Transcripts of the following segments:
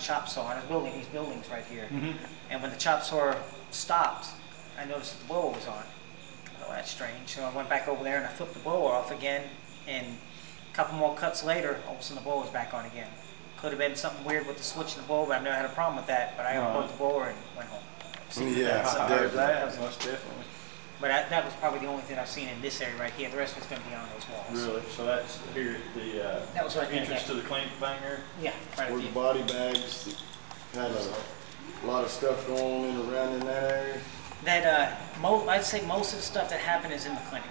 chop saw, and I was building these buildings right here. And when the chop saw stopped, I noticed that the blower was on. Oh, that's strange. So I went back over there and I flipped the blower off again, and a couple more cuts later, all of a sudden the blower was back on again. Could have been something weird with the switch in the blower, but I've never had a problem with that. But I unplugged the blower and went home. Yeah, most definitely. But that was probably the only thing I've seen in this area right here. The rest was going to be on those walls. Really? So that's here at the that was right entrance to the clinic thing there? Yeah. Right where the body bags, had a lot of stuff going on in around in that area? That, I'd say most of the stuff that happened is in the clinic.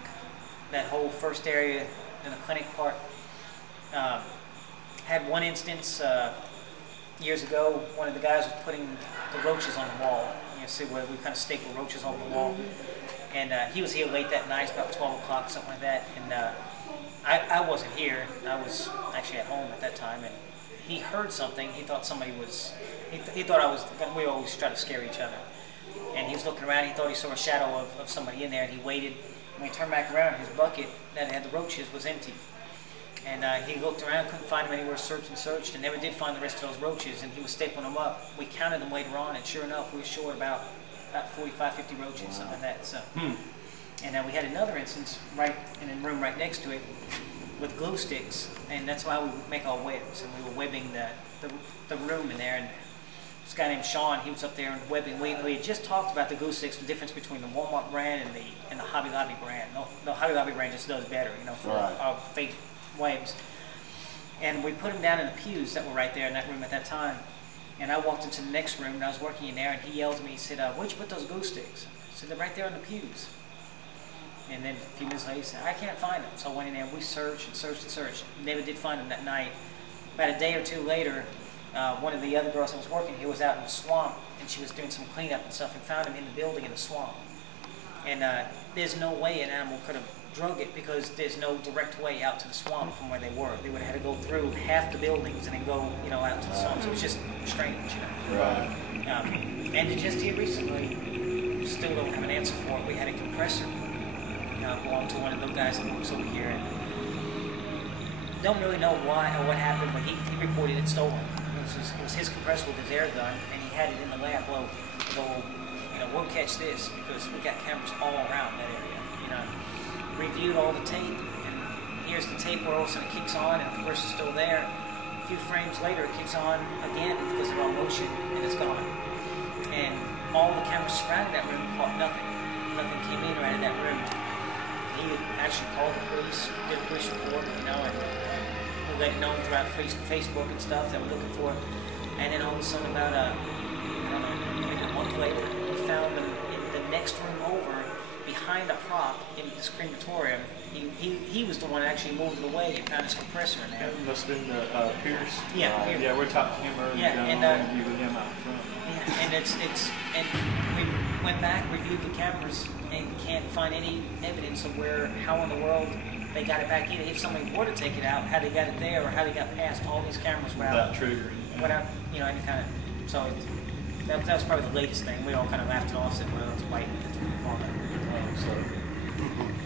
That whole first area in the clinic part. Had one instance years ago, one of the guys was putting the roaches on the wall. You see where we kind of staple roaches on the wall. And he was here late that night, about 12 o'clock, something like that. And I wasn't here. I was actually at home at that time. And he heard something. He thought somebody was, he thought I was, we always try to scare each other. And he was looking around. He thought he saw a shadow of somebody in there. And he waited. When he turned back around, his bucket that had the roaches was empty. And he looked around, couldn't find them anywhere, searched and searched, and never did find the rest of those roaches. And he was stapling them up. We counted them later on, and sure enough, we were short about 45, 50 roaches, something like that. So, and we had another instance right in a room right next to it with glue sticks, and that's why we make our webs. And we were webbing the room in there. And this guy named Sean, he was up there and webbing. We had just talked about the glue sticks, the difference between the Walmart brand and the Hobby Lobby brand. The Hobby Lobby brand just does better, you know, for our fake webs. And we put them down in the pews that were right there in that room at that time. And I walked into the next room, and I was working in there, and he yelled at me, he said, where'd you put those glue sticks? I said, they're right there in the pews. And then a few minutes later, he said, I can't find them. So I went in there, and we searched and searched and searched. Never did find them that night. About a day or two later, one of the other girls that was working here was out in the swamp, and she was doing some cleanup and stuff, and found him in the building in the swamp. And there's no way an animal could have drug it, because there's no direct way out to the swamp from where they were. They would have had to go through half the buildings and then go, you know, out to the swamp. So it was just strange, you know. Right. And just here recently, still don't have an answer for it. We had a compressor belong to one of those guys that works over here, and don't really know why or what happened, but he reported it stolen. It was his compressor with his air gun, and he had it in the lab. Well, you know, we'll catch this because we got cameras all around that area, you know. Reviewed all the tape, and here's the tape where all of a sudden it kicks on, and the compressor's still there. A few frames later, it kicks on again because they're on motion, and it's gone. And all the cameras surrounding that room caught nothing. Nothing came in or out of that room. He actually called the police, did a police report, you know, and we let it known throughout Facebook and stuff that we're looking for. And then all of a sudden, about I don't know, maybe a month later, we found them in the next room over, behind a prop in this crematorium. He was the one that actually moved it away and found his compressor in there. It must have been Pierce. Yeah, yeah, we're talking to him earlier. Yeah, and you with him out front. Yeah, and and we went back, reviewed the cameras, and can't find any evidence of how in the world they got it back in. If somebody were to take it out, how they got it there, or how they got past all these cameras without triggering, without, you know, any kind of. So that was probably the latest thing. We all kind of laughed it off, said, "Well, it's white."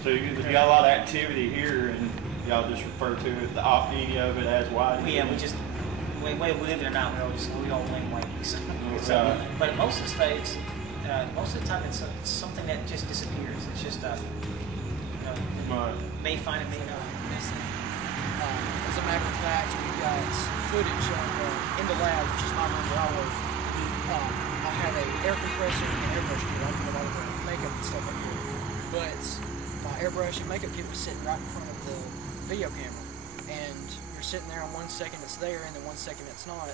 So you got a lot of activity here, and y'all just refer to it, any of it as white. Yeah, believe it or not, we all blame whiteys. But most of the time, it's something that just disappears. It's just you know, may find it, may not. As a matter of fact, we got footage in the lab, which is my room where I work. I had an air compressor and an airbrush kit. I put all the makeup and stuff up here. But my airbrush and makeup kit was sitting right in front of the video camera. And you're sitting there, and 1 second it's there, and then 1 second it's not.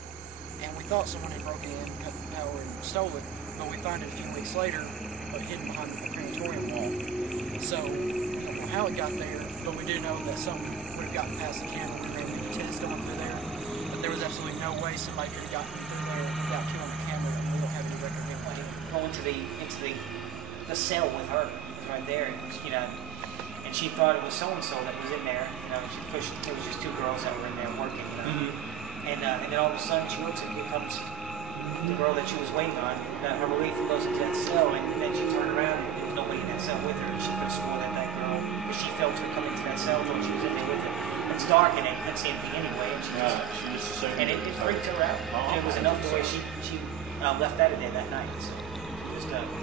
And we thought someone had broken in, cut the power, and stole it. But we find it a few weeks later, hidden behind the crematorium wall. So, we don't know how it got there, but we do know that someone would have gotten past the camera. We ran the test going through there. But there was absolutely no way somebody could have gotten through there without killing the camera, and we don't have any record of him playing. Go into the cell with her right there, and she thought it was so-and-so that was in there, she pushed, it was just two girls that were in there working, and then all of a sudden she looks and here comes the girl that she was waiting on, her belief goes into that cell, and then she turned around and there was nobody in that cell with her, and she could have sworn that girl, because she felt her come into that cell, thought she was in there with her. It's dark and they couldn't see anything anyway, and it freaked her out. It was enough the way she left out of there that night. So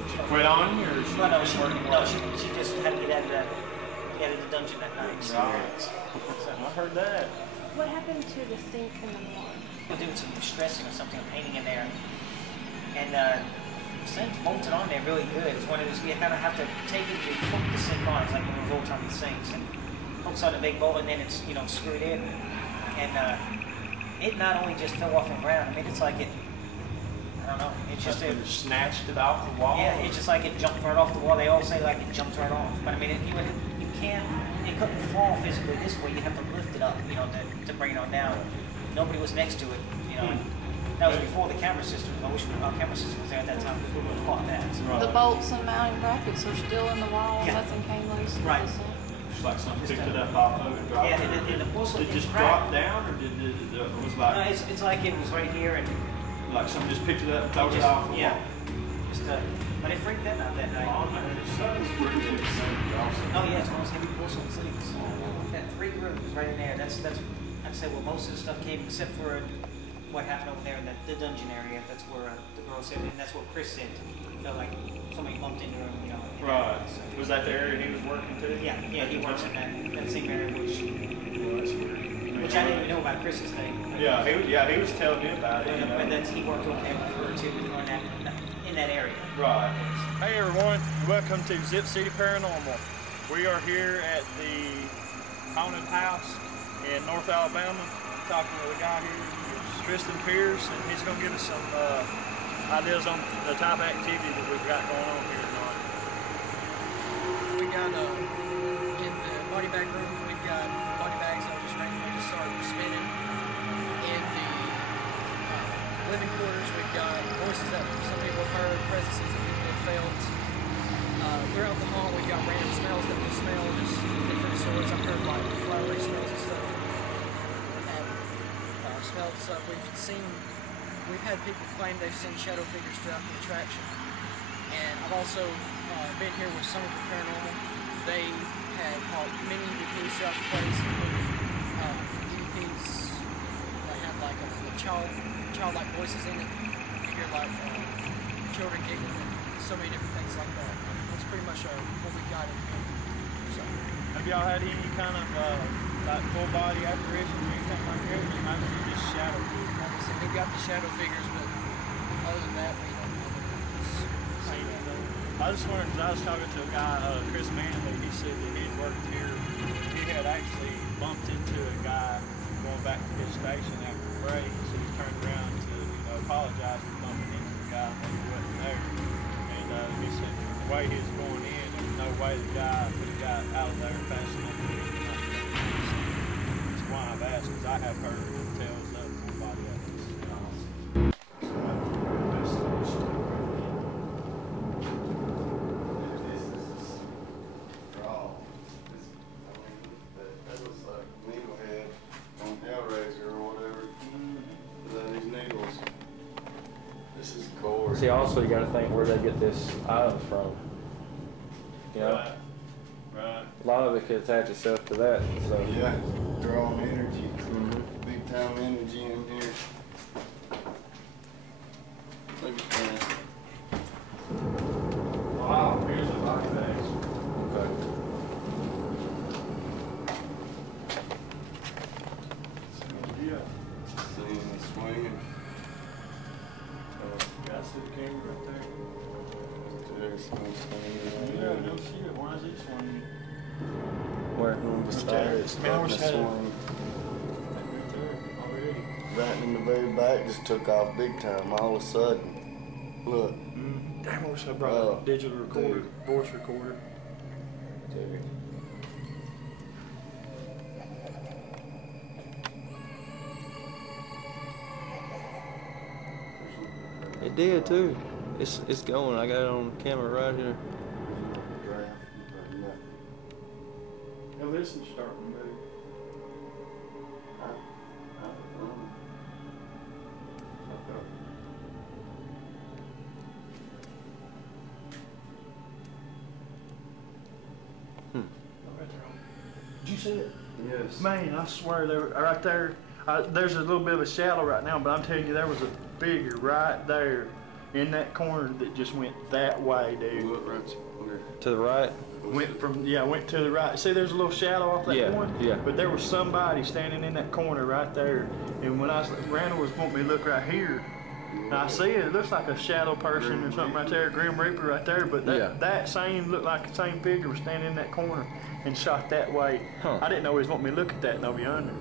she quit on you, or she she just had to get out of the dungeon that night. So, I heard that. What happened to the sink in the morning? We're doing some stressing or something, painting in there, and Cinch bolted on there really good. It's one of those, you kind of have to take it, you hook the sink on, it's like when we're bolt on the sinks, and hooks on a big bolt, and then it's, screwed in, and it not only just fell off the ground, I mean, it's like it, I don't know, it's just it snatched it off the wall. Yeah, it's just like it jumped right off the wall. They all say like it jumped right off, but I mean, you can't, it couldn't fall physically this way. You have to lift it up, to bring it on down. Nobody was next to it, and that was before the camera system. I wish our camera system was there at that time because we would have caught that. So. The bolts and mounting brackets are still in the wall. Yeah. Nothing came loose. Right. It's like something picked it up off of it, dropped Yeah, it. and the porcelain Did it just cracked. drop down, or did it was like? No, it's like it was right here, and Like someone just picked it up and towed it off the wall. But it freaked them out that night. Oh, man, it's pretty good. Oh yeah, it's one of those heavy porcelain sinks. That 3 rooms right in there. That's I'd say where most of the stuff came, except for what happened over there in the dungeon area. That's where the girl said, and that's what Chris said. He felt like somebody bumped into him, in Right. that, so. Was that the area he was working to? Yeah, he works in that same area, which I didn't even know about Chris's thing. He was telling me about it. But that's, he worked over there before too, in that area. Right. Hey everyone, welcome to Z.C.P Paranormal. We are here at the haunted house in North Alabama, talking with a guy here, Tristan Pierce, and he's going to give us some ideas on the type of activity that we've got going on here tonight. We got in the body bag room, we've got body bags that just randomly just start spinning. In the living quarters, we've got voices that some people have heard, presences that people have felt. Throughout the hall, we've got random smells that we smell, just different sorts. I've heard like flowery smells and stuff, and smelled stuff. We've had people claim they've seen shadow figures throughout the attraction, and I've also been here with some of the paranormal. They had caught many EVPs throughout the place, including EVPs that have like childlike voices in it. You hear like children giggling and so many different things like that. That's pretty much what we got in here. So, Have y'all had any kind of like full body apparitions or anything like that? Or you might see just shadow figures? like I said, we've got the shadow figures, but other than that, we don't See anything? I just wondered, because I was talking to a guy, Chris Manley, he said that he had worked here. He had actually bumped into a guy going back to his station after the break, so he turned around to apologize for bumping into the guy when he wasn't there. And he said the way he was going in, there was no way the guy could have got out of there fast enough to get him. That's why I've asked, because I have heard tales of full body apparitions. That looks like needlehead on Hellraiser or whatever. These needles. This is cord. See, also you got to think where they get this item from. Right. A lot of it could attach itself to that. So Yeah, drawing energy. Big time energy in here. Look at that. Wow, here's a body bag. okay. Yeah. See swinging. Got to see the camera right there. There's no swinging. Yeah, no shit. Why is he swinging? Where? Beside it, Man, starting we to had a- swing. Right there, already. Right in the very back, just took off big time. All of a sudden, look. Damn, I wish I brought Oh, a digital recorder, dude. voice recorder. Dude. It did too. It's going. I got it on camera right here. Draft, but nothing. Now this is starting to move. I don't know. Right there. Did you see it? Yes. Man, I swear they were right there. There's a little bit of a shadow right now, but I'm telling you, there was a figure right there in that corner that just went that way, dude. Look right there. To the right. Went to the right. See, there's a little shadow off that Yeah, one? yeah. But there was somebody standing in that corner right there. And when Randall was wanting me to look right here, and I see it, it looks like a shadow person or something right there, Grim Reaper right there. But that same, looked like the same figure was standing in that corner and shot that way. Huh. I didn't know he was wanting me to look at that and over yonder.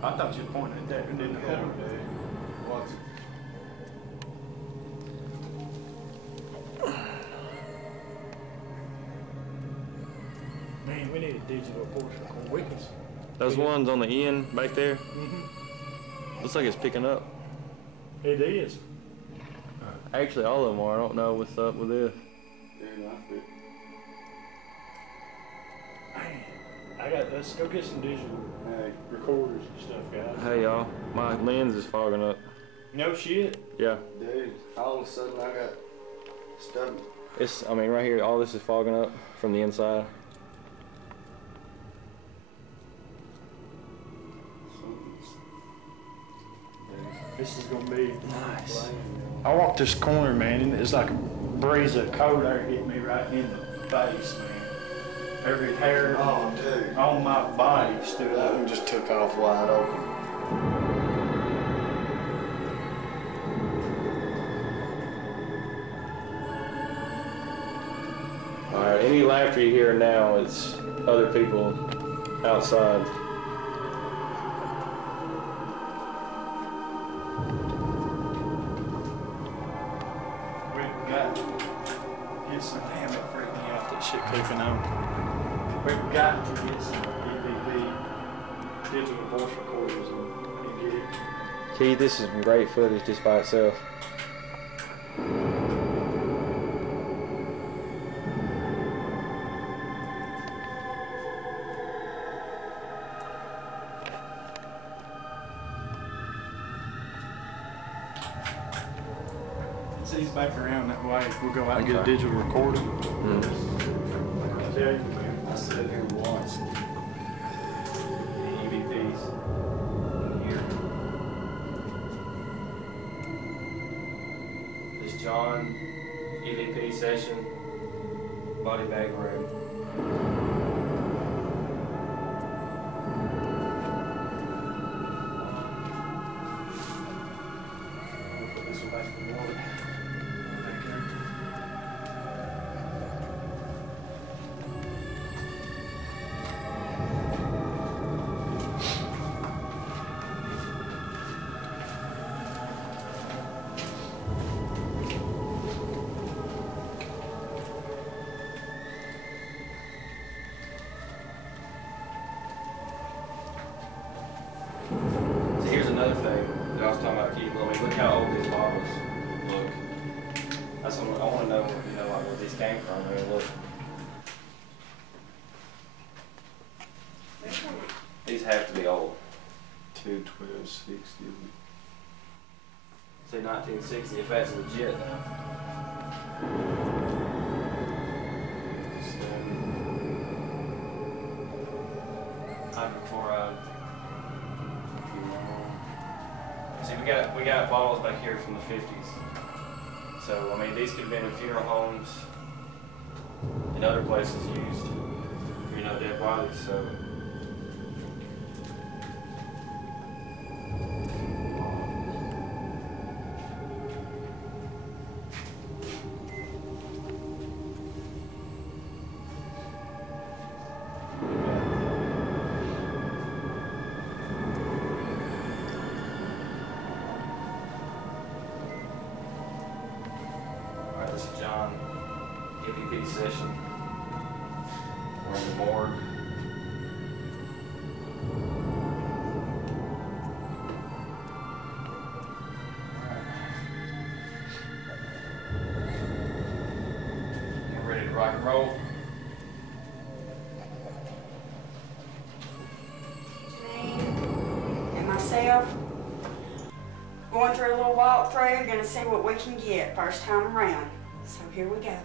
I thought you was pointing at that and in the Yeah, corner. dude. Watch it. Man, we need a digital voice recorder. We can. Those ones on the end back there. Mm-hmm. Looks like it's picking up. It is. Actually, all of them are. I don't know what's up with this. Dude, I fit. Man, let's go get some digital Hey, recorders and stuff, guys. Hey y'all, my lens is fogging up. No shit. Yeah, dude, all of a sudden I got stuck. it's. I mean, right here, all this is fogging up from the inside. This is gonna be nice. I walked this corner, man, and it's like a breeze of cold air hit me right in the face, man. Every hair Oh, dude. on my body stood That up. one just took off wide open. Alright, any laughter you hear now, it's other people outside. We got get some damn it freaked me out that shit clicking on. We've got to get some EVP digital voice recorders and get it. Keith, this is great footage just by itself. See, he's back around that way. We'll go out and get a digital recorder. Mm. I tell you, man. I sit here and watch it. EVPs. Here. This John EVP session, body bag room. Put this one back in the water. Back there. So here's another thing that I was talking about, Keith. I mean, look how old these bottles look. That's what I want to know, you know, like where these came from. I mean, look. These have to be old. 2, 12, 60. Say 1960 if that's legit now. Hydrochloride. See, we got bottles back here from the 50s. So I mean, these could have been in funeral homes, and other places used, you know, dead bodies. So. EPP session. We're in the morgue. We're ready to rock and roll. Janine and myself going through a little walkthrough, gonna see what we can get first time around. So here we go.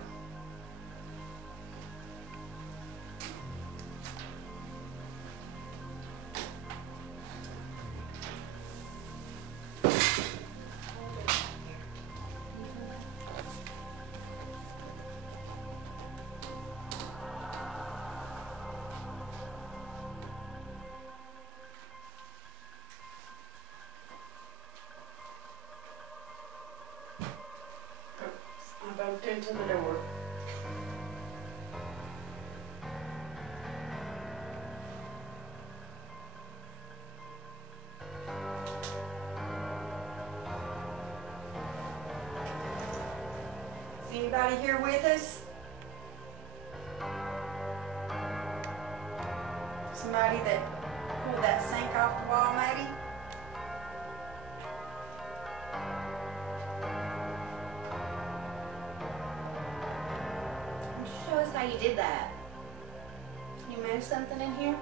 I bumped into the door. Is anybody here with us? Somebody that pulled that sink off the wall, maybe? Show us how you did that. Can you move something in here?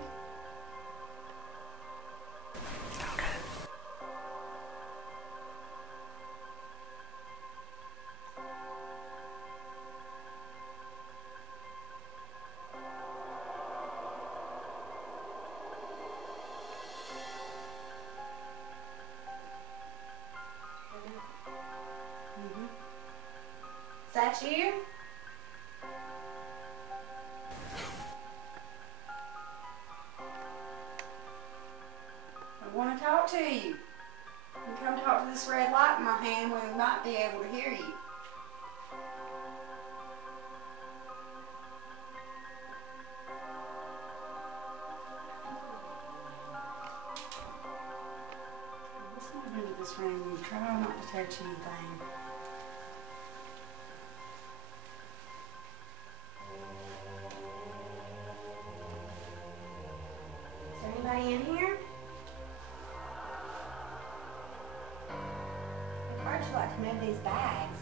Is that you? I want to talk to you. You come talk to this red light in my hand when we might be able to hear you. Let's move into this room and try not to touch anything. Is there anybody in here? I'd like to move these bags.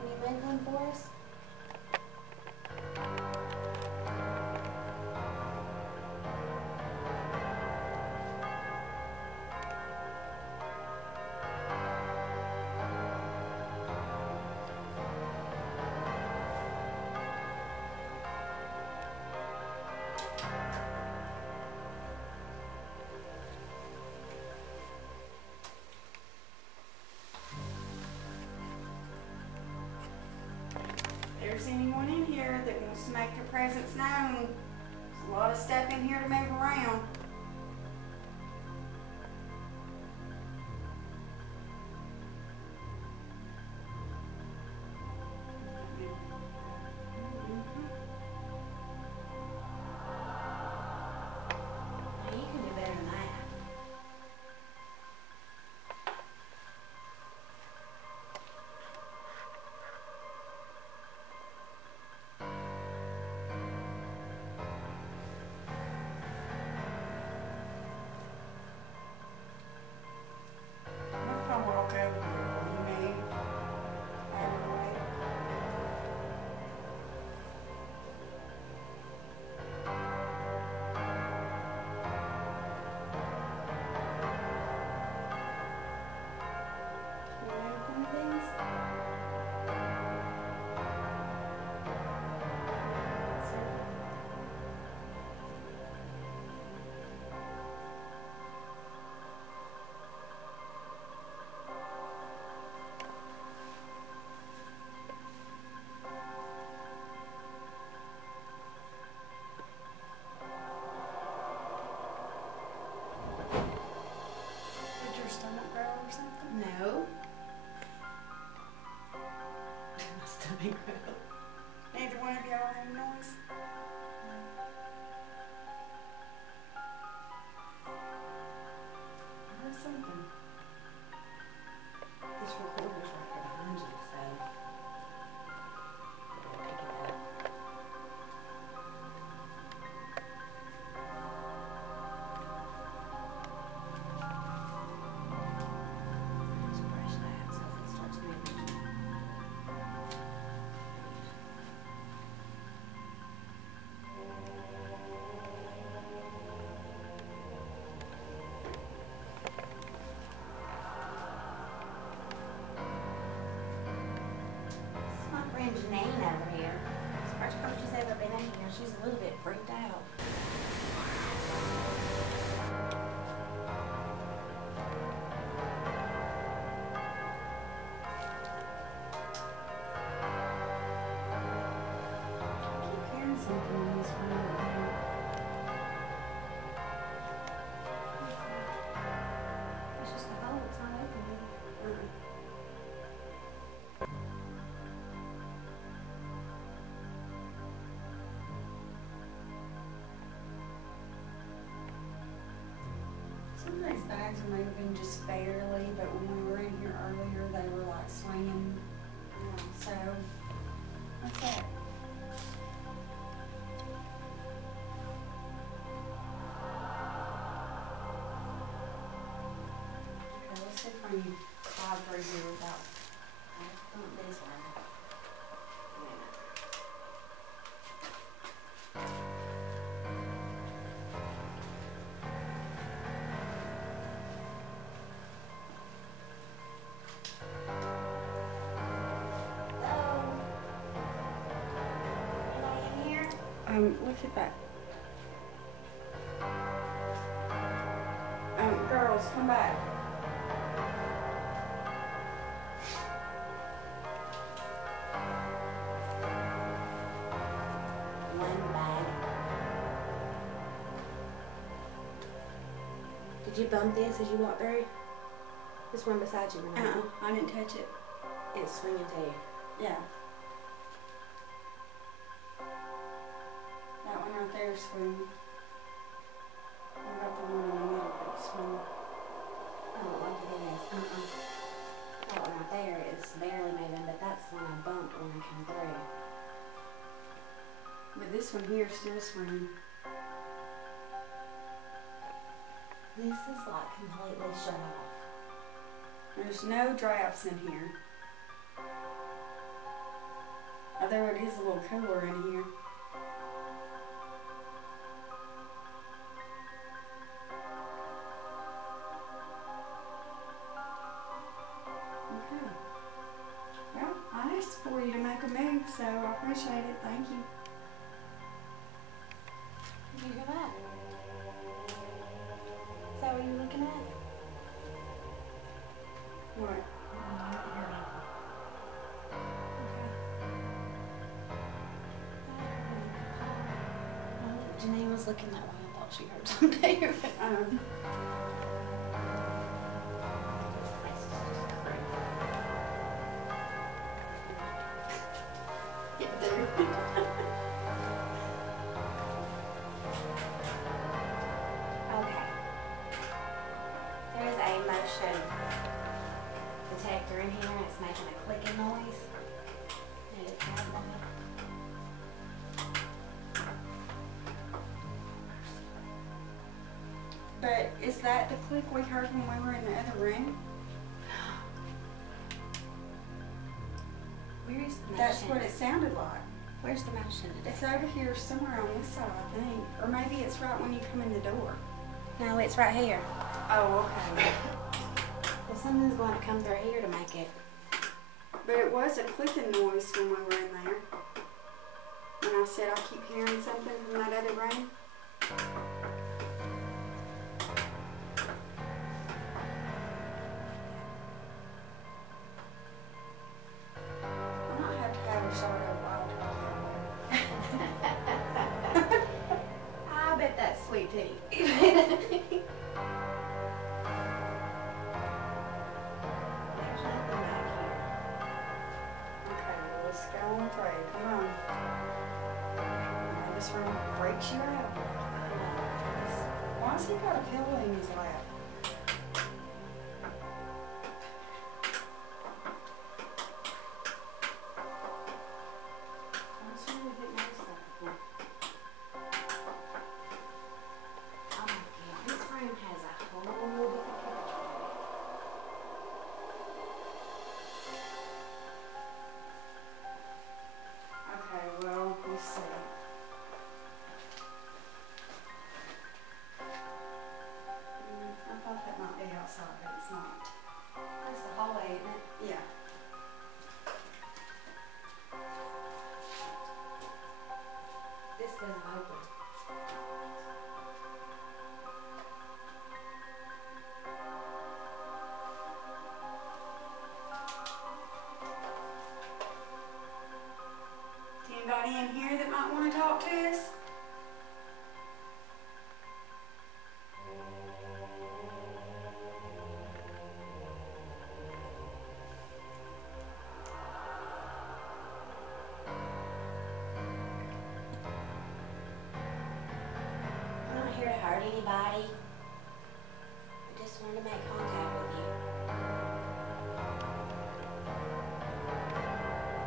Can you move them for us? If there's anyone in here that wants to make their presence known, there's a lot of stuff in here to move around. Now, you can do better than that. If I walk over here, will you move out of the way? Can you move one of these? Did your stomach growl or something? No. My stomach growled. Neither one of y'all heard a noise? I heard something. This recorder's right here behind you, so of these bags are moving just barely, but when we were in here earlier, they were like swinging. So, what's that? Okay, let's see if we can climb through here without. This one. Look at that. Girls, come back. One bag. Did you bump this as you walked through? This one beside you. I didn't touch it. It's swinging to you. Yeah. That one right there is swinging. What about the one in the middle that's swinging? Oh, look at this. That one right there is barely moving, but that's the one I bumped when I came through. But this one here is still swinging. This is like completely shut off. There's no drafts in here. Although it is a little cooler in here. Okay. Well, I asked for you to make a move, so I appreciate it. Thank you. Did you hear that? Is that what you were looking at? What? Janine was looking that way. I thought she heard something. Okay. There is a motion detector in here and it's making a clicking noise. Need to try that. But is that the click we heard when we were in the other room? Where is the motion? That's what it sounded like. Where's the motion detector? It's over here somewhere on this side, I think. Or maybe it's right when you come in the door. No, it's right here. Oh, okay. Well, something's going to come through here to make it. But it was a clicking noise when we were in there. When I said I keep hearing something from that other room. I might have to have a shot of wild turkey. I bet that's sweet tea. Okay, well, let's go on through. Come on. This room freaks you out. Why's he got a pillow in his lap? Anybody in here that might want to talk to us? I'm not here to hurt anybody. I Just wanted to make contact with you.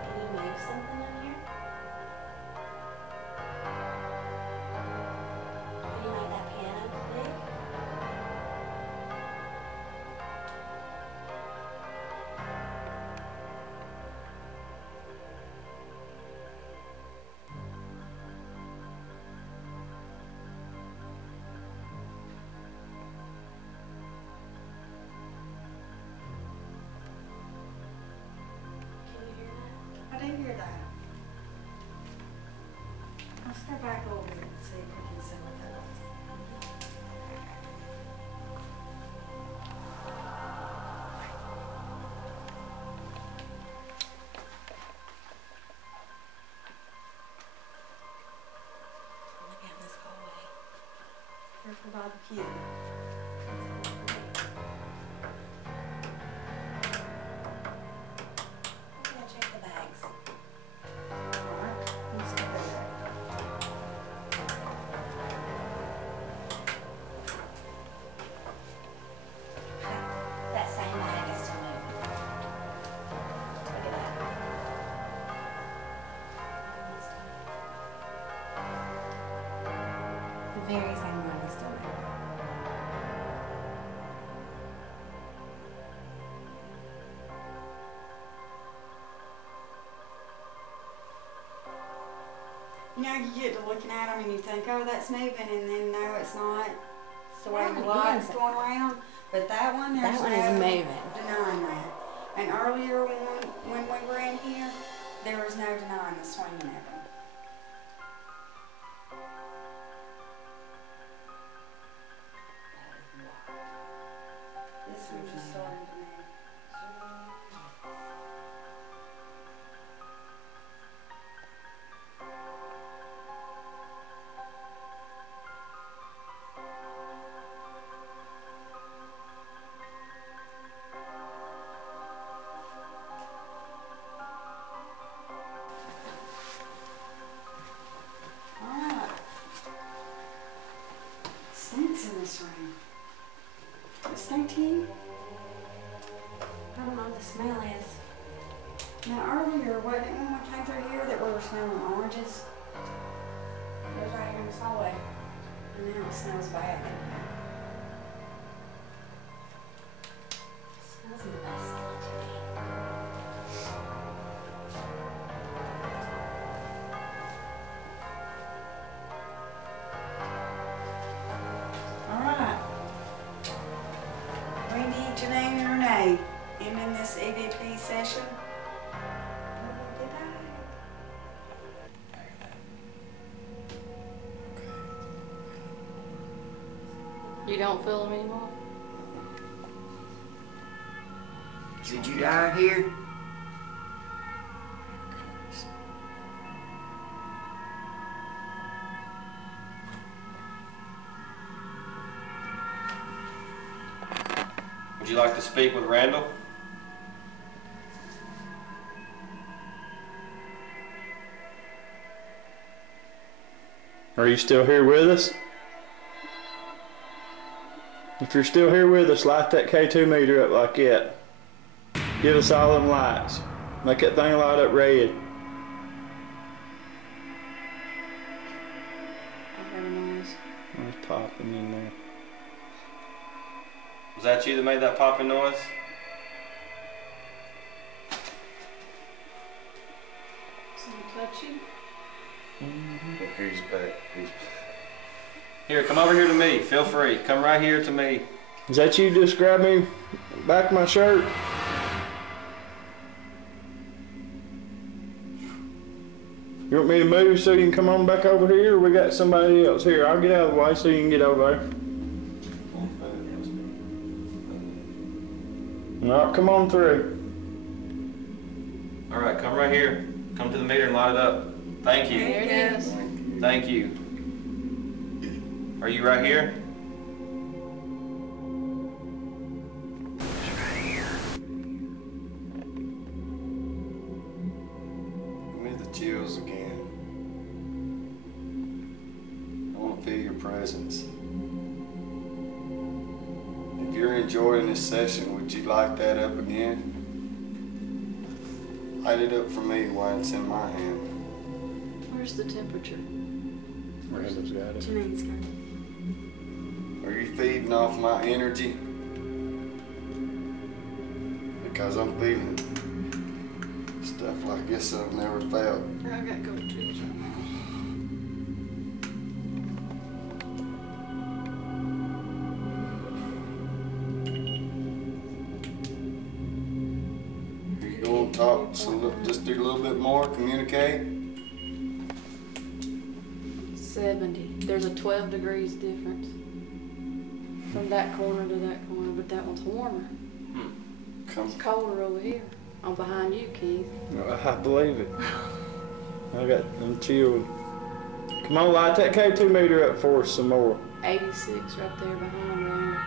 Can you move something in here? Can you make that piano move? Can you hear that? I did hear that. Let's go back over it and see if we can see what that is. Look out this hallway. Careful by the piano. I'm gonna check the bags. Alright, let's go there. That same bag is still moving. Look at that. The very same one is still moving. You know, you get to looking at them and you think, oh, that's moving, and then no, it's not. It's the way That the one light's is. going around. But that one, there's That one no is moving. denying that. And earlier when we were in here, there was no denying the swinging of them. This one's just starting to move. Alright. Stinks in this room. Does it stink to you? I don't know what the smell is. Now earlier, wasn't it when we came through here that we were smelling oranges? It was right here in this hallway. And now it smells bad in here. Smells musky to me. Alright. We need Janine and Renee in this EVP session. We'll be back. You don't feel them anymore? Did you die here? Would you like to speak with Randall? Are you still here with us? If you're still here with us, light that K2 meter up like that. Give us all them lights. Make that thing light up red. I heard a noise. It's popping in there. Was that you that made that popping noise? Someone touch you? He's back. Here, come over here to me. Feel free. Come right here to me. Is that you just grabbed me back of my shirt? You want me to move so you can come on back over here, or we got somebody else here? I'll get out of the way so you can get over there. Alright, come on through. All right, come right here. Come to the meter and light it up. Thank you. There it is. Thank you. Are you right here? Give me the chills again. I want to feel your presence. If you're enjoying this session, would you light that up again? Light it up for me while it's in my hand. Where's the temperature? Randall's got it. Janine's got it. Are you feeding off my energy? Because I'm feeling stuff like this I've never felt. I gotta go to church. Are you going to talk, so just do a little bit more, communicate? 70. There's a 12 degrees difference from that corner to that corner, but that one's warmer. It's colder over here. I'm behind you, Keith. I believe it. I got them chilled. Come on, light that K2 meter up for us some more. 86 right there behind Randy.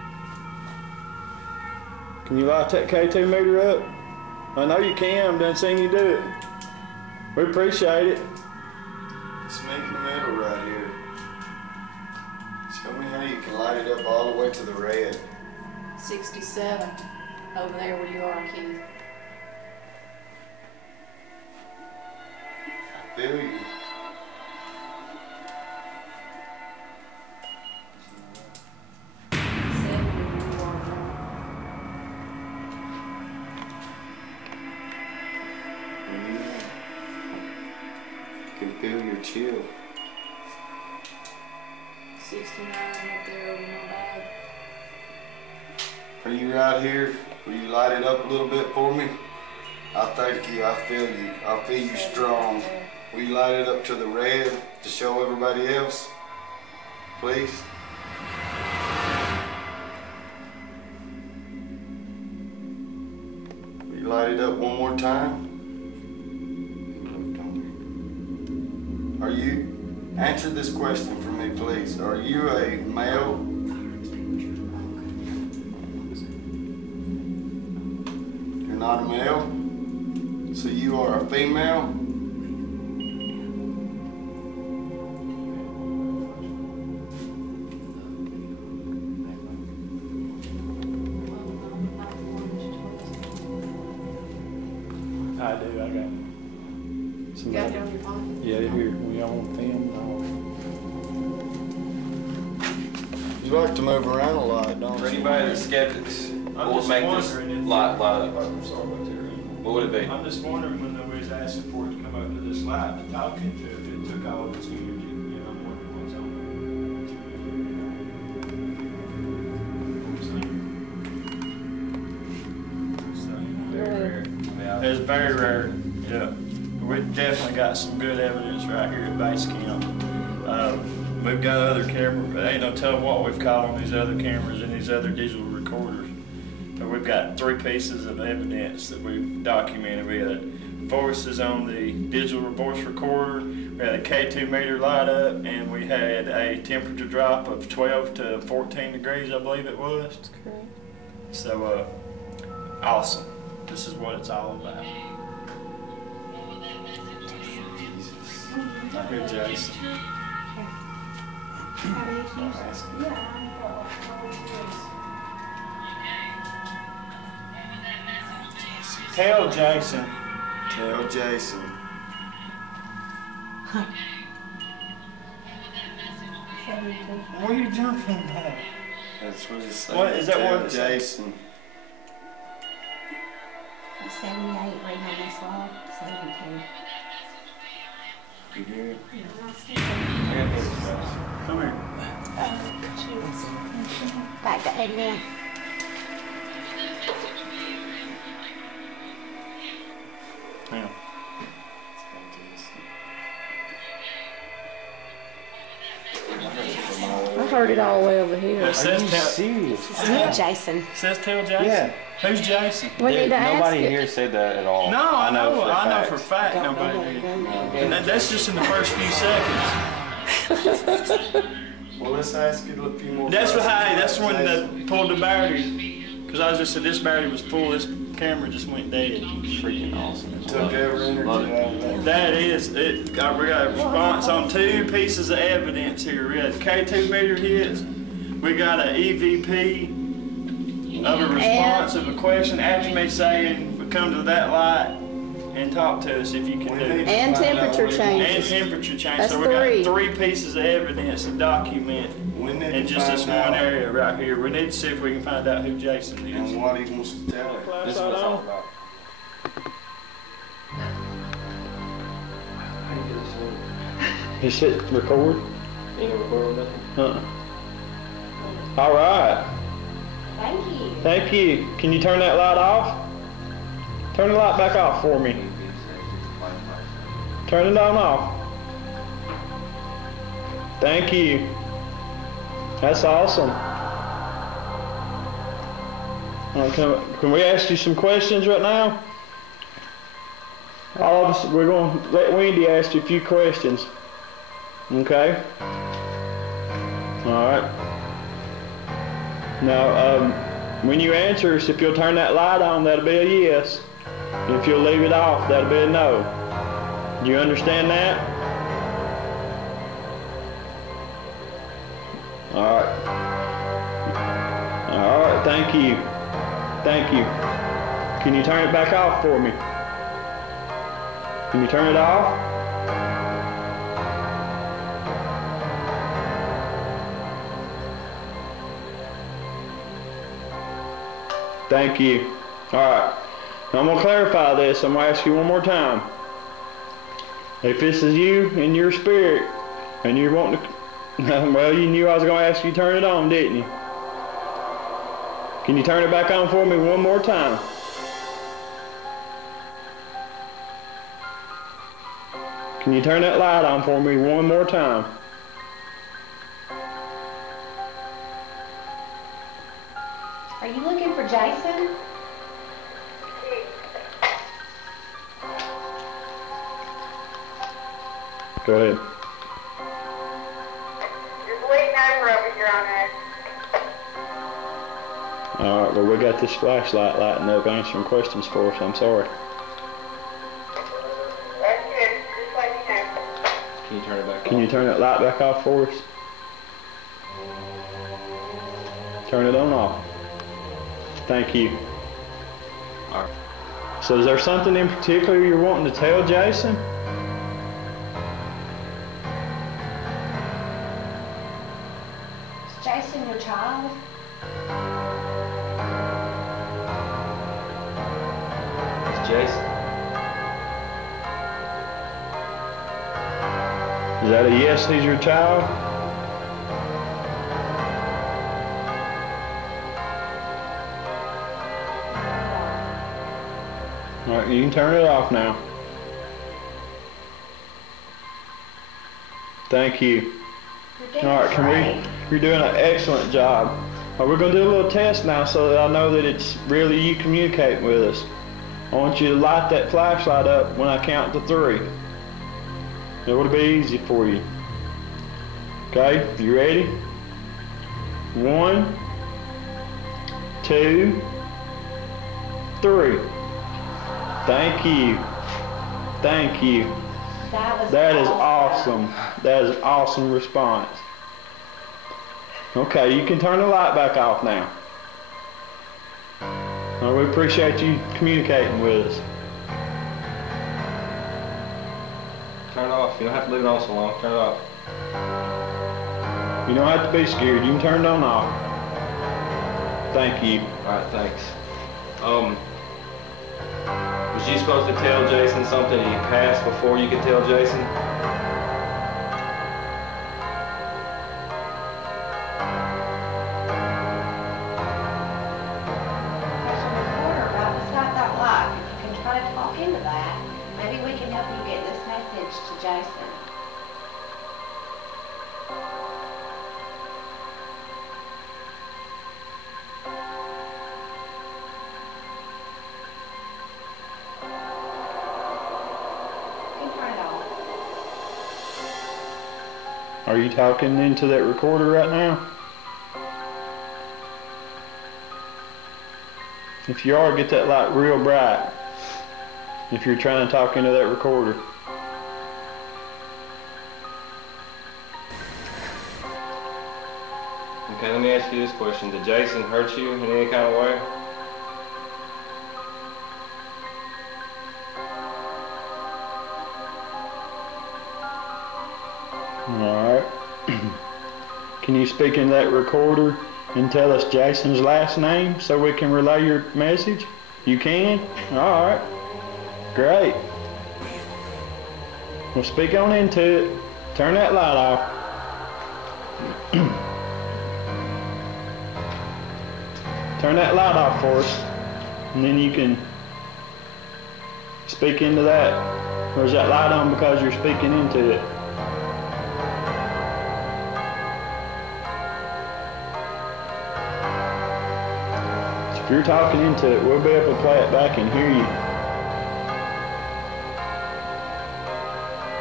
Can you light that K2 meter up? I know you can. I've done seen you do it. We appreciate it. Let's meet in the middle right here. Show me how you can light it up all the way to the red. 67 over there where you are, Keith. I feel you. Can feel your chill. 69 up there over my bag. Are you right here? Will you light it up a little bit for me? I thank you. I feel you. I feel you strong. Will you light it up to the red to show everybody else? Please? Will you light it up one more time? Are you? Answer this question for me, please. Are you a male? You're not a male? So you are a female? I do. I got it. You got it on your phone? Yeah, here. We on film. You like to move around a lot, don't For you? anybody that's skeptics, I'm what would just make this wondering if- light up? I'm sorry about that. What would it be? I'm just wondering when nobody's asking for it to come up to this light to talk into, if it took all of its energy. You know, I'm wondering what's on Very rare. Yeah. It's very rare. Yeah. We definitely got some good evidence right here at base camp. We've got other cameras, but ain't no telling what we've caught on these other cameras and these other digital recorders. But we've got 3 pieces of evidence that we've documented. We had voices on the digital voice recorder, we had a K2 meter light up, and we had a temperature drop of 12 to 14 degrees, I believe it was. That's correct. So, awesome. This is what it's all about. I hear Jason. Tell Jason. Tell Jason. What are you jumping about? That's what it said. What is that? Tell What it says? Jason. 78 right on this log. 72. You good? Come here. Back to 81. Yeah. I heard it all the way over here. It says tell, Jason. says tell Jason? Yeah. Who's Jason? We need to ask Nobody it. here said that at all. No, I know fact. for a fact nobody did. And that's just in the first few seconds. Well, let's ask it a few more That's questions. hey, that's when Jason. they pulled the battery. Because I just said this battery was full, this camera just went dead. Freaking awesome. Took every energy out Love of it. that. That is, we got a response on 2 pieces of evidence here. We had K2 meter hits, we got an EVP of a response of a question after me saying, come to that light and talk to us if you can do it. And temperature changes. And temperature change. That's So we got 3 pieces of evidence to document in just this one area right here. We need to see if we can find out who Jason is. And what he wants to tell her. This is what it's all about. Just hit record. You ain't recording nothing? All right. Thank you. Thank you. Can you turn that light off? Turn the light back off for me. Turn it on off. Thank you. That's awesome. Can we ask you some questions right now? All of us, we're going to let Wendy ask you a few questions. Okay? All right. Now, when you answer us, if you'll turn that light on, that'll be a yes. If you'll leave it off, that'll be a no. Do you understand that? All right. All right, thank you. Thank you. Can you turn it back off for me? Can you turn it off? Thank you. All right. Now I'm going to clarify this. I'm going to ask you one more time. If this is you in your spirit and you're wanting to... Well, you knew I was going to ask you to turn it on, didn't you? Can you turn it back on for me one more time? Can you turn that light on for me one more time? Are you looking for Jason? Go ahead. Just waiting over here on that. All right, well, we got this flashlight lighting up answering questions for us. I'm sorry. That's good. Just let me know. Can you turn it back Can you turn that light back off for us? Turn it on off. Thank you. All right. So is there something in particular you're wanting to tell Jason? Is Jason your child? It's Jason. Is that a yes, he's your child? All right, you can turn it off now. Thank you. All right, you're doing an excellent job. We're going to do a little test now so that I know that it's really you communicating with us. I want you to light that flashlight up when I count to 3. It'll be easy for you. Okay, you ready? 1, 2, 3. Thank you. Thank you. That is awesome. That is an awesome response. Okay, you can turn the light back off now. We appreciate you communicating with us. Turn it off. You don't have to leave it on so long. Turn it off. You don't have to be scared. You can turn it on off. Thank you. Alright, thanks. Was you supposed to tell Jason something in your past before you could tell Jason? There's a recorder right beside that light. If you can try to talk into that, maybe we can help you get this message to Jason. Are you talking into that recorder right now? If you are, get that light real bright. If you're trying to talk into that recorder. Okay, let me ask you this question. Did Jason hurt you in any kind of way? Alright. Can you speak in that recorder and tell us Jason's last name so we can relay your message? You can? Alright. Great. Well, speak on into it. Turn that light off. Turn that light off for us, and then you can speak into that. Or is that light on because you're speaking into it? If you're talking into it, we'll be able to play it back and hear you.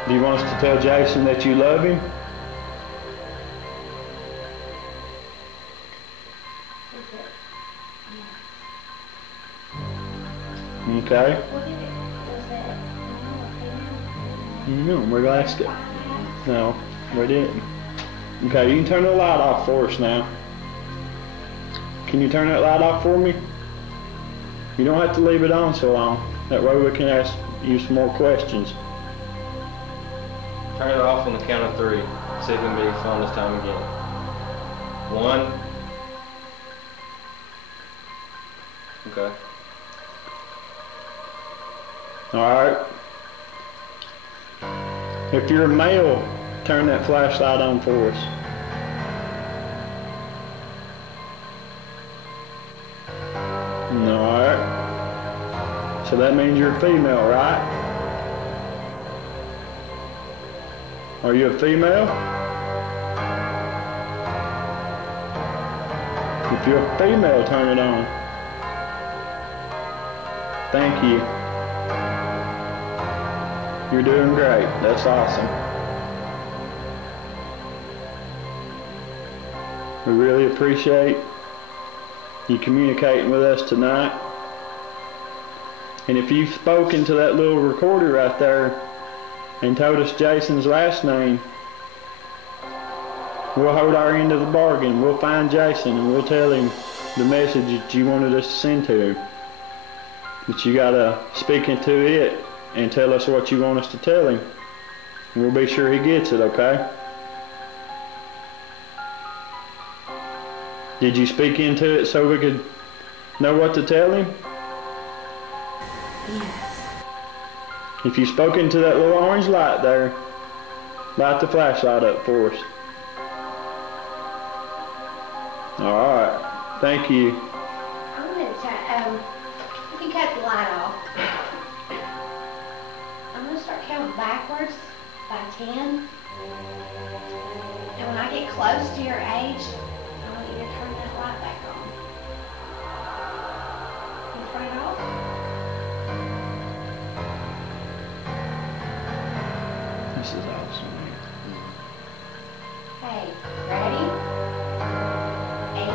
Do you want us to tell Jason that you love him? Okay. No, we're gonna ask it. No, we didn't. Okay, you can turn the light off for us now. Can you turn that light off for me? You don't have to leave it on so long. That way we can ask you some more questions. Turn it off on the count of 3. See if it can be fun this time again. 1. Okay. Alright. If you're a male, turn that flashlight on for us. Alright. So that means you're a female, right? Are you a female? If you're a female, turn it on. Thank you. You're doing great. That's awesome. We really appreciate you communicating with us tonight. And if you've spoken to that little recorder right there and told us Jason's last name, we'll hold our end of the bargain. We'll find Jason and we'll tell him the message that you wanted us to send to him. But you gotta speak into it and tell us what you want us to tell him. And we'll be sure he gets it, okay? Did you speak into it so we could know what to tell him? Yes. If you spoke into that little orange light there, light the flashlight up for us. Alright, thank you. I'm gonna try, you can cut the light off. I'm gonna start counting backwards by 10. And when I get close to your age, I want you to turn that light back on. Can you turn it off? This is awesome. Okay, ready? 80,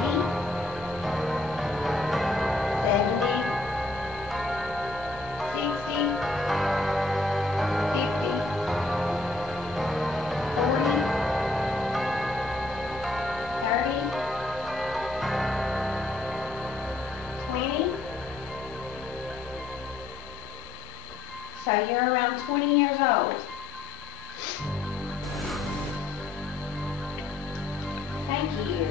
70, 60, 50, 40, 30, 20. So you're around 20 years old. Thank you.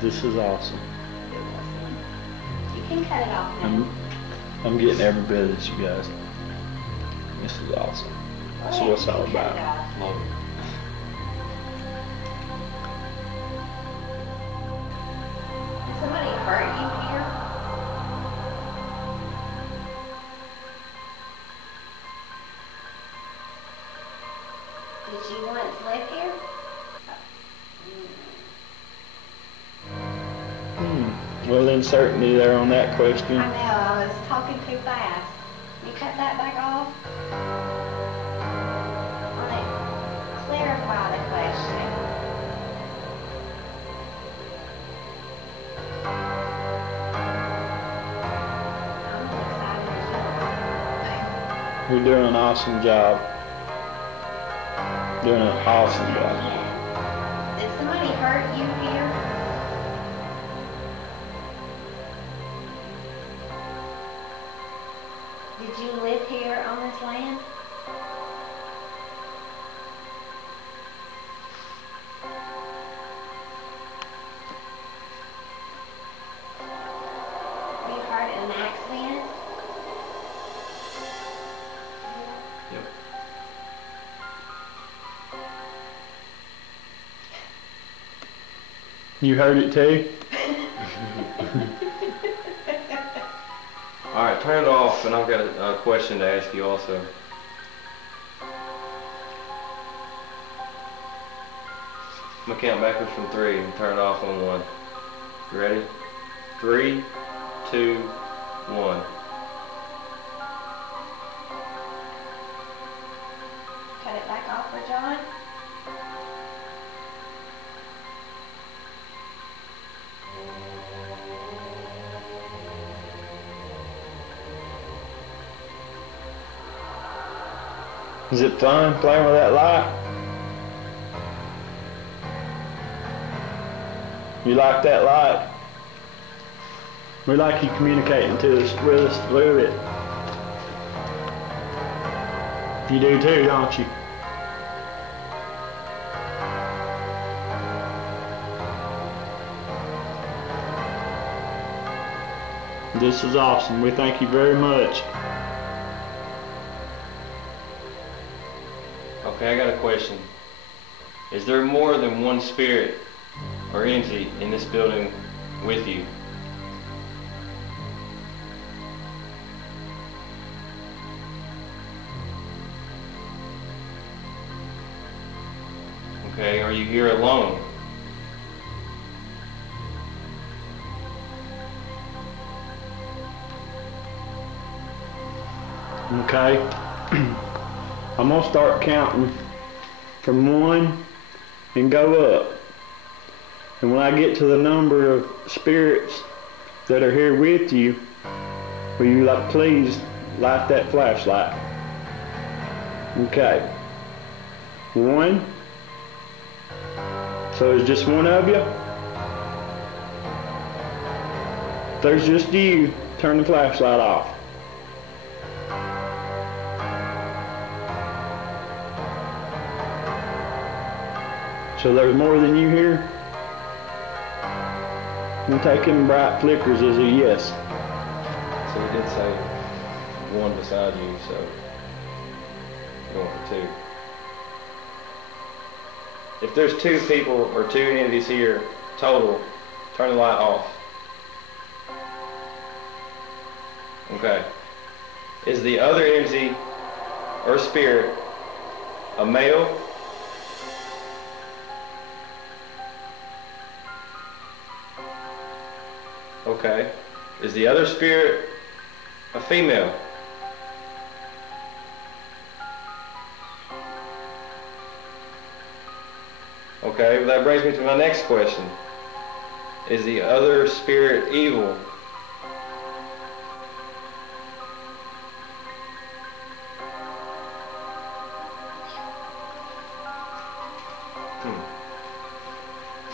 This is awesome. You can cut it off now. I'm getting every bit of this, you guys. This is awesome. That's what it's all about. Love it. Did somebody hurt you here? Did you once live here? Well, uncertainty there on that question. I know, I was talking too fast. You cut that back off? I want to clarify the question. I'm as excited as you are. You're doing an awesome job. Doing an awesome job. Did somebody anybody hurt you here? Did you live here on this land? Were you hurt in an accident? Yep. You heard it too? All right, turn it off, and I've got a question to ask you also. I'm gonna count backwards from 3 and turn it off on 1. You ready? 3, 2, 1. Cut it back off for John. Is it fun playing with that light? You like that light? We like you communicating to us with us through it. You do too, don't you? This is awesome. We thank you very much. Okay, I got a question. Is there more than one spirit or entity in this building with you? Okay, are you here alone? Okay. I'm gonna start counting from 1 and go up. And when I get to the number of spirits that are here with you, will you please light that flashlight? Okay. 1. So it's just one of you? If there's just you, turn the flashlight off. So there's more than you here? I'm taking bright flickers as a yes. So we did say 1 beside you, so going for 2. If there's 2 people or 2 entities here total, turn the light off. Okay. Is the other entity or spirit a male? Okay. Is the other spirit a female? Okay, well that brings me to my next question. Is the other spirit evil?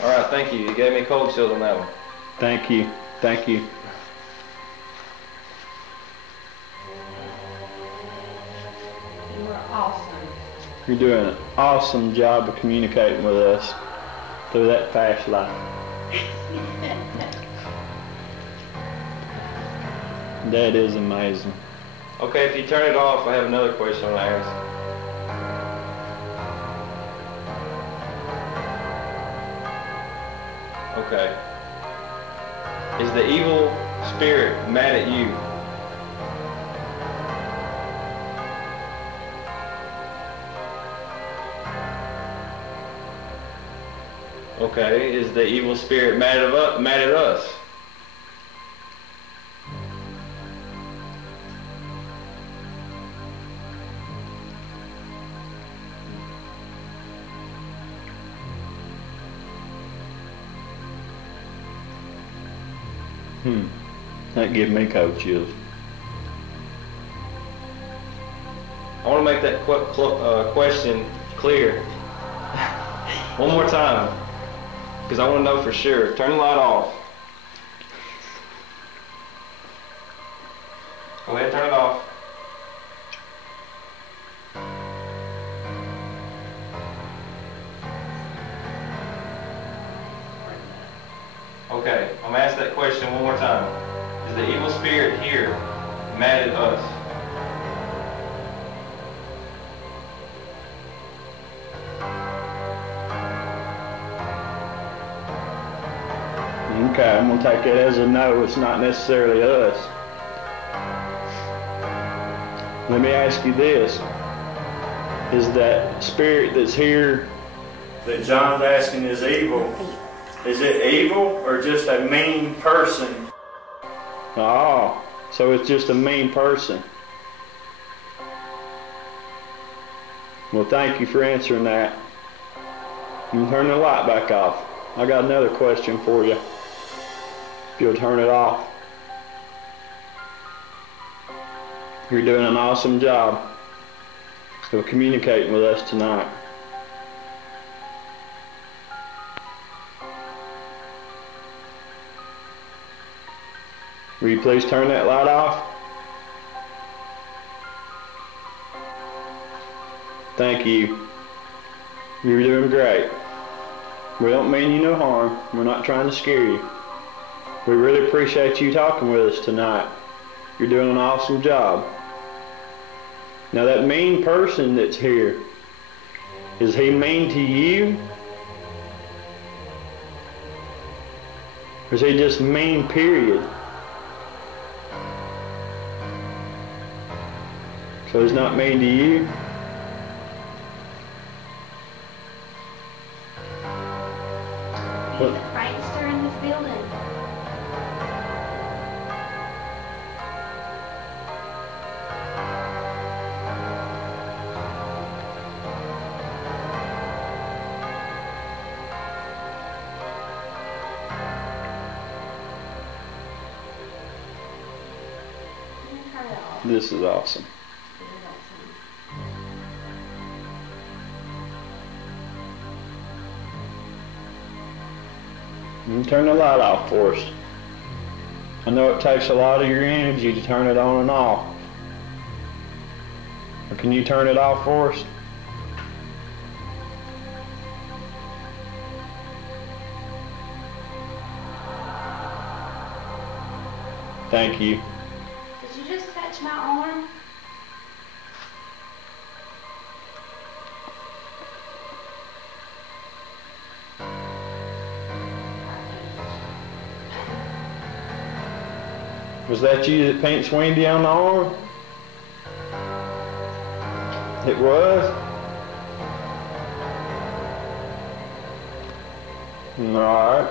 Alright, thank you. You gave me a cold chill on that one. Thank you. Thank you. You were awesome. You're doing an awesome job of communicating with us through that flashlight. That is amazing. Okay, if you turn it off, I have another question I want to ask. Okay. Is the evil spirit mad at you? Okay, is the evil spirit mad at us? That give me cold chills. I want to make that question clear. One more time. Because I want to know for sure. Turn the light off. Go ahead, turn it off. Okay, I'm gonna ask that question one more time. Is the evil spirit here mad at us? Okay, I'm gonna take it as a no, it's not necessarily us. Let me ask you this. Is that spirit that's here that John's asking is evil, is it evil or just a mean person? Oh, so it's just a mean person. Well, thank you for answering that. You can turn the light back off. I got another question for you. If you'll turn it off. You're doing an awesome job of communicating with us tonight. Will you please turn that light off? Thank you. You're doing great. We don't mean you no harm. We're not trying to scare you. We really appreciate you talking with us tonight. You're doing an awesome job. Now that mean person that's here, is he mean to you? Or is he just mean, period? So he's not mean to you? He's a prankster in this building. Turn it off. This is awesome. You can turn the light off for us. I know it takes a lot of your energy to turn it on and off. Or can you turn it off for us? Thank you. Did you just touch my arm? Was that you that pinched Wendy on the arm? It was? Alright.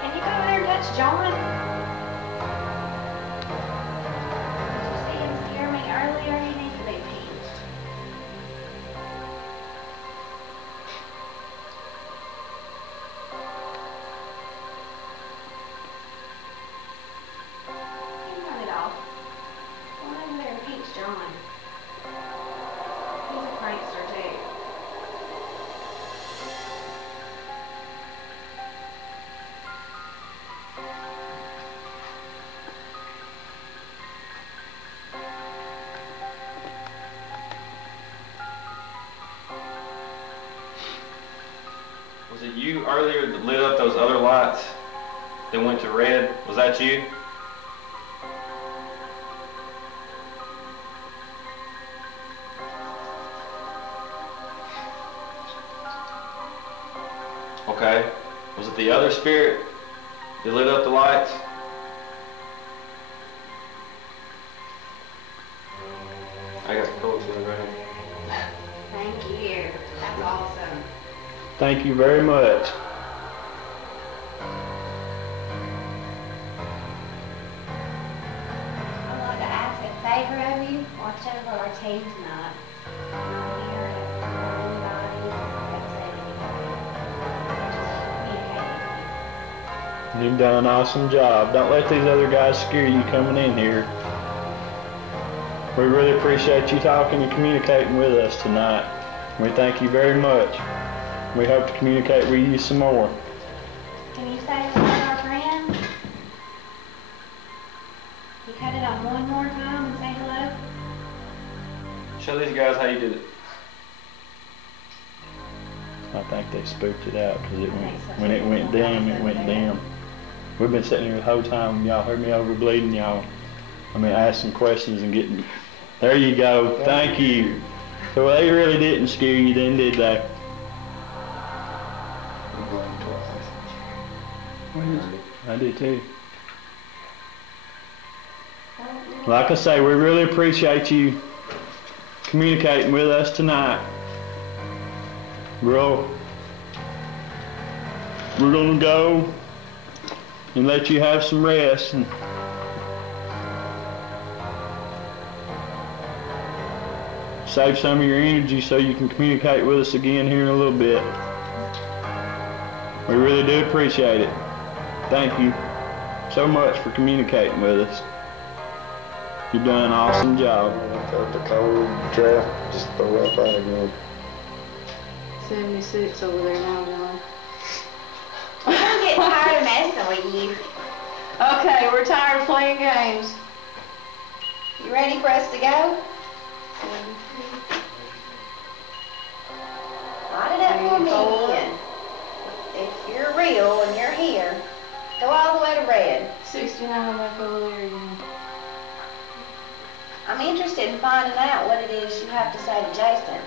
Can you go over there and touch John? Did you see him scare me earlier? He needs to be pinched. You can turn it off. Go on over there and pinch John. He's a prankster too. Was it you earlier that lit up those other lights that went to red? Was that you? Okay. Was it the other spirit that lit up the lights? I got the cold one right here. Thank you. That's awesome. Thank you very much. I'd like to ask a favor of you. Watch over our team tonight. Not here to hurt anybody, upset anybody. Just communicate with you. You've done an awesome job. Don't let these other guys scare you coming in here. We really appreciate you talking and communicating with us tonight. We thank you very much. We hope to communicate with you some more. Can you say hello to our friend? You cut it on one more time and say hello? Show these guys how you did it. I think they spooked it out because when it went dim, it went dim. We've been sitting here the whole time. Y'all heard me over bleeding y'all. I mean, asking questions and getting. There you go. Thank you. So they really didn't scare you then, did they? I did too. Like I say, we really appreciate you communicating with us tonight. We're gonna go and let you have some rest and save some of your energy so you can communicate with us again here in a little bit. We really do appreciate it. Thank you so much for communicating with us. You've done an awesome job. Felt the cold draft just throw right by again. 76 over there now, John. I'm getting tired of messing with you. Okay, we're tired of playing games. You ready for us to go? Light it up for me again. If you're real and you're here, go all the way to red. 69 back over there again. I'm interested in finding out what it is you have to say to Jason.